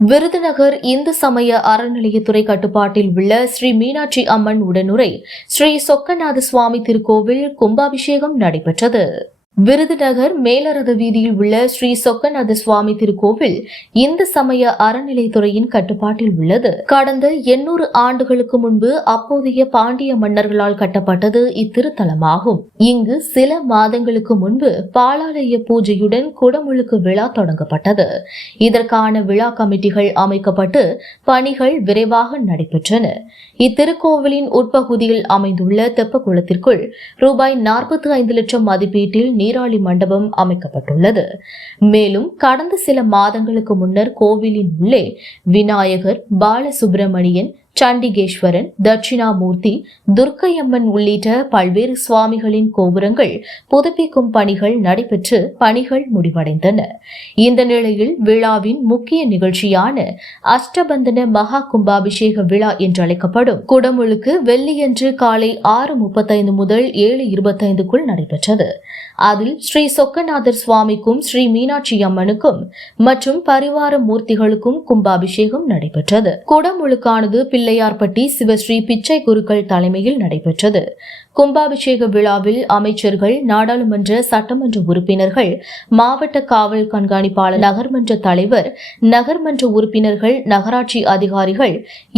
விருதுநகர் இந்து சமய அறநிலையத்துறை கட்டுப்பாட்டில் உள்ள ஸ்ரீ மீனாட்சி அம்மன் உடனுரை ஸ்ரீ சொக்கநாத சுவாமி திருக்கோவில் கும்பாபிஷேகம் நடைபெற்றது. விருதுநகர் மேலரத வீதியில் உள்ள ஸ்ரீ சொக்கநாத சுவாமி திருக்கோவில் இந்து சமய அறநிலைத்துறையின் கட்டுப்பாட்டில் உள்ளது. கடந்த 800 ஆண்டுகளுக்கு முன்பு அப்போதைய பாண்டிய மன்னர்களால் கட்டப்பட்டது இத்திருத்தலமாகும். இங்கு சில மாதங்களுக்கு முன்பு பாலாலய பூஜையுடன் குடமுழுக்கு விழா தொடங்கப்பட்டது. இதற்கான விழா கமிட்டிகள் அமைக்கப்பட்டு பணிகள் விரைவாக நடைபெற்றன. இத்திருக்கோவிலின் உட்பகுதியில் அமைந்துள்ள தெப்பக்குளத்திற்குள் ரூபாய் 45 லட்சம் மதிப்பீட்டில் நீராளி மண்டபம் அமைக்கப்பட்டுள்ளது. மேலும் கடந்த சில மாதங்களுக்கு முன்னர் கோவிலின் உள்ளே விநாயகர், பாலசுப்பிரமணியன், சண்டிகேஸ்வரன், தட்சிணாமூர்த்தி, துர்க்கையம்மன் உள்ளிட்ட பல்வேறு சுவாமிகளின் கோபுரங்கள் புதுப்பிக்கும் பணிகள் நடைபெற்று பணிகள் முடிவடைந்தன. இந்த நிலையில் விழாவின் முக்கிய நிகழ்ச்சியான அஷ்டபந்தன மகா கும்பாபிஷேக விழா என்றழைக்கப்படும் குடமுழுக்கு வெள்ளியன்று காலை 6:35 முதல் 7:25க்குள் நடைபெற்றது. அதில் ஸ்ரீ சொக்கநாதர் சுவாமிக்கும் ஸ்ரீ மீனாட்சி அம்மனுக்கும் மற்றும் பரிவார மூர்த்திகளுக்கும் கும்பாபிஷேகம் நடைபெற்றது. குடமுழுக்கானது பிள்ளையார்பட்டி சிவஸ்ரீ பிச்சை குருக்கள் தலைமையில் நடைபெற்றது. கும்பாபிஷேக விழாவில் அமைச்சர்கள், நாடாளுமன்ற, சட்டமன்ற உறுப்பினர்கள், மாவட்ட காவல் கண்காணிப்பாளர், நகர்மன்ற தலைவர், நகர்மன்ற உறுப்பினர்கள், நகராட்சி அதிகாரிகள்,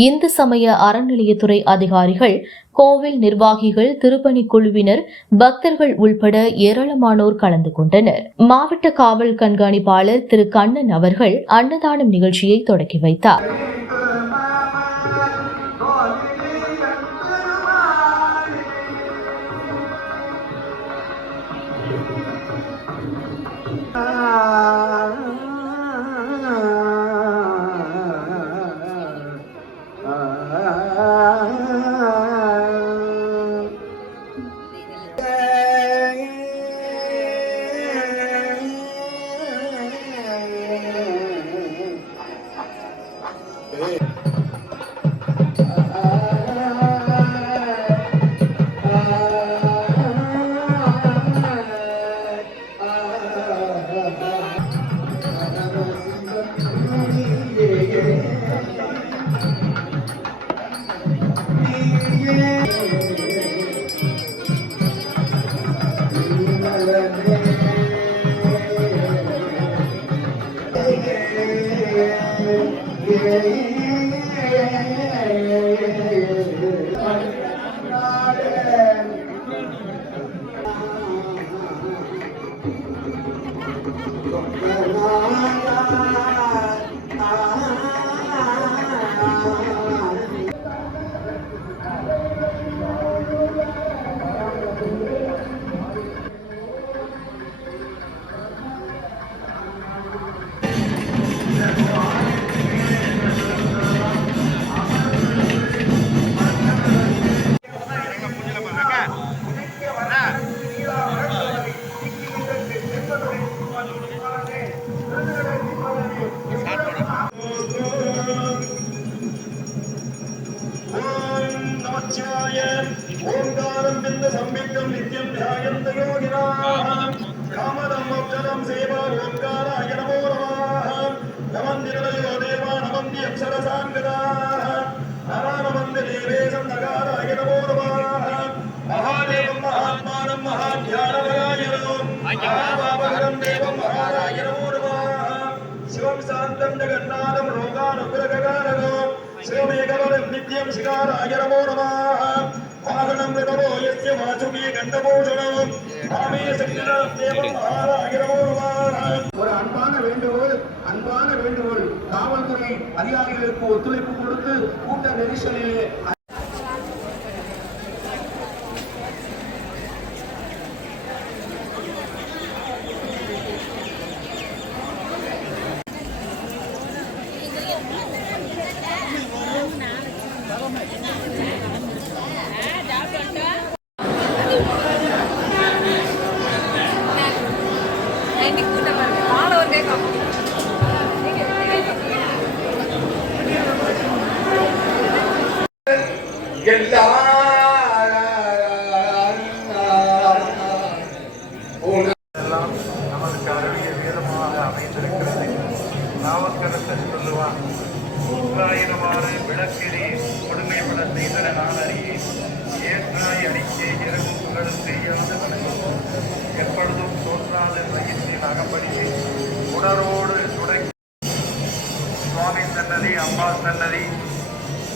இந்து சமய அறநிலையத்துறை அதிகாரிகள், கோவில் நிர்வாகிகள், திருப்பணி குழுவினர், பக்தர்கள் உள்பட ஏராளமானோர் கலந்து கொண்டனர். மாவட்ட காவல் கண்காணிப்பாளர் திரு கண்ணன் அவர்கள் அன்னதானம் நிகழ்ச்சியை தொடக்கி வைத்தார். ஓங்காரம் பிந்த சம்பிக்கம் நித்யம் தியாயந்த யோகினாம் காமதம் மோட்சதம் சேவா ஓங்காராய நமோ நமः நமந்திரலயோ தேவா நமந்தி அப்சரசாங்கதாः நமானமந்தி தேவேசம் நகாராய நமோ நமः மகாதேவம் மகாத்மானம் மகாத்யானவராயணம் மகாபாபகரம் தேவம் மகாராய நமோ நமः சிவம் சாந்தம் ஜகநாதம் லோகானுகிரககாரகம் சிவமேகவரம் நித்யம் சிகாராய நமோ நமः வாகனம் விதவோ யஸ்ய வாசுகி கண்டபூஷணம் ஆமே சக்திரம் தேவம் மகாராய நமோ நமः. ஒரு அன்பான வேண்டுகோள் காவல்துறை அதிகாரிகளுக்கு ஒத்துழைப்பு கொடுத்து கூட்ட நெரிசலில் நமக்கு அருளிய வேதமாக அமைந்திருக்கிறது. நாமக்கரசர் சொல்லுவான், போகாயிரவாறு விளக்கிலே கொடுமைப்பட செய்தன நான் அறியேன். ஏற்றாய் அடிக்கே இரவும் புகழும் தெரியாத வணக்கம் எப்பொழுதும் தோன்றாத வயிற்றில் அகப்படியே உணர்வோடு தொடங்கி சுவாமி சன்னதி, அம்மா சன்னதி,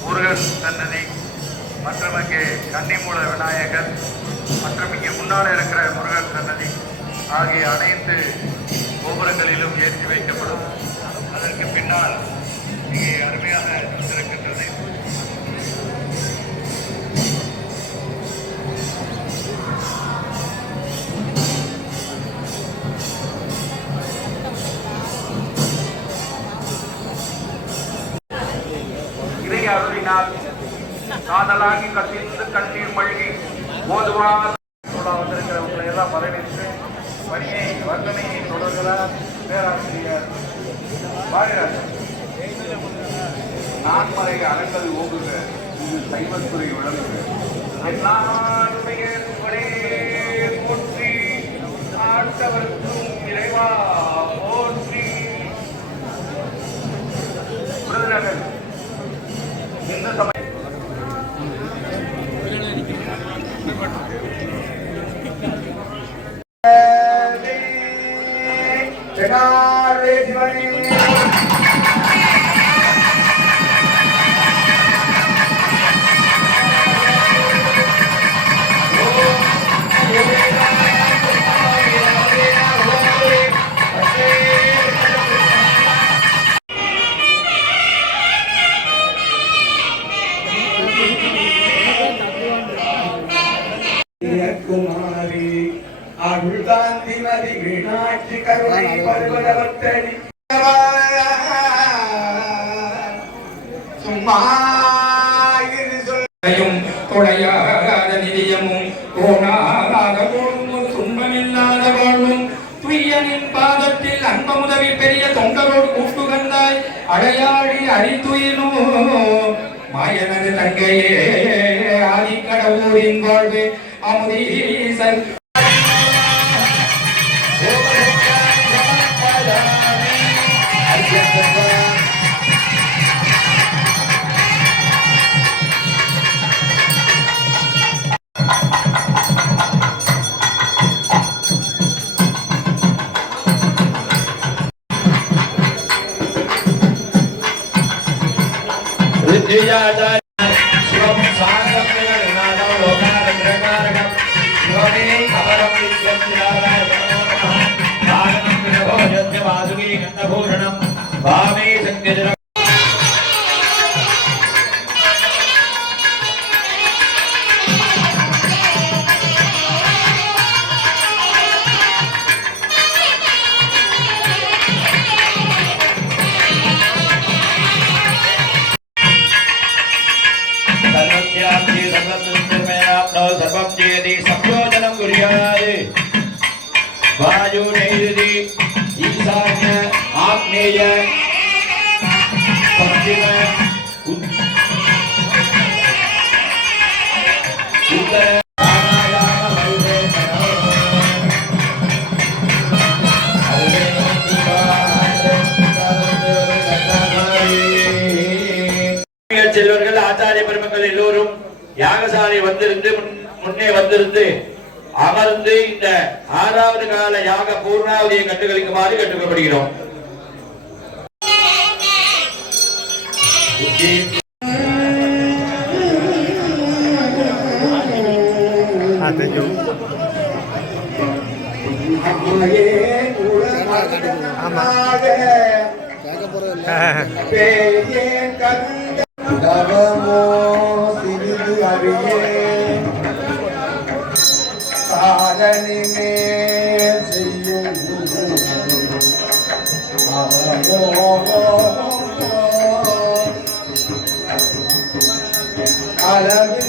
முருகன் சன்னதி மற்றும் அங்கே கன்னிமூல விநாயகர் மற்றும் இங்கே முன்னால் இருக்கிற முருகன் சன்னதி ஆகிய அனைத்து கோபுரங்களிலும் ஏற்றி வைக்கப்படும். அதற்கு பின்னால் இங்கே அருமையாக இருக்கின்றது. இதை அருளினால் காதலாகி கசிந்து கண்ணீர் மழ்கி போதுவாக வந்திருக்கிறவங்களை எல்லாம் வரவேற்று பணியை வர்ணனையை தொடர்கிறார் பேராசிரியர் பாரதிராஜன். நான்மறை அறங்கள் ஓகுக, இது சைவத்துறை விளங்குக. போற்றி ஆட்டவர்க்கும் இறைவா போற்றி. விருதுநகர் இந்து சமய குமாரி அருள்காந்திமதி மீனாட்சி கருணை பருவதவர்த்தனி சும்மாயும் தொடையாத நிதியமும் கோணாத கோணும் துன்பமில்லாத வாழ்வும் துய்யனின் பாதத்தில் அன்பமுதவி பெரிய தொண்டரோடு கூட்டுகந்தாய் அடையாடி அரித்துயினோ மாயனது தங்கையே ஆதிக்கடவுரின் வாழ்வு அமுதீசன் ईशान्य आग्नेय पश्चिम उत्तर செல்வர்கள் ஆச்சாரிய பெருமக்கள் எல்லோரும் யாகசாலை வந்திருந்து முன்னே வந்திருந்து அமர்ந்து இந்த 6வது கால யாக பூர்ணாவதியை கண்டுகளிக்குமாறு கேட்டுக்கொள்ளப்படுகிறோம். I love you.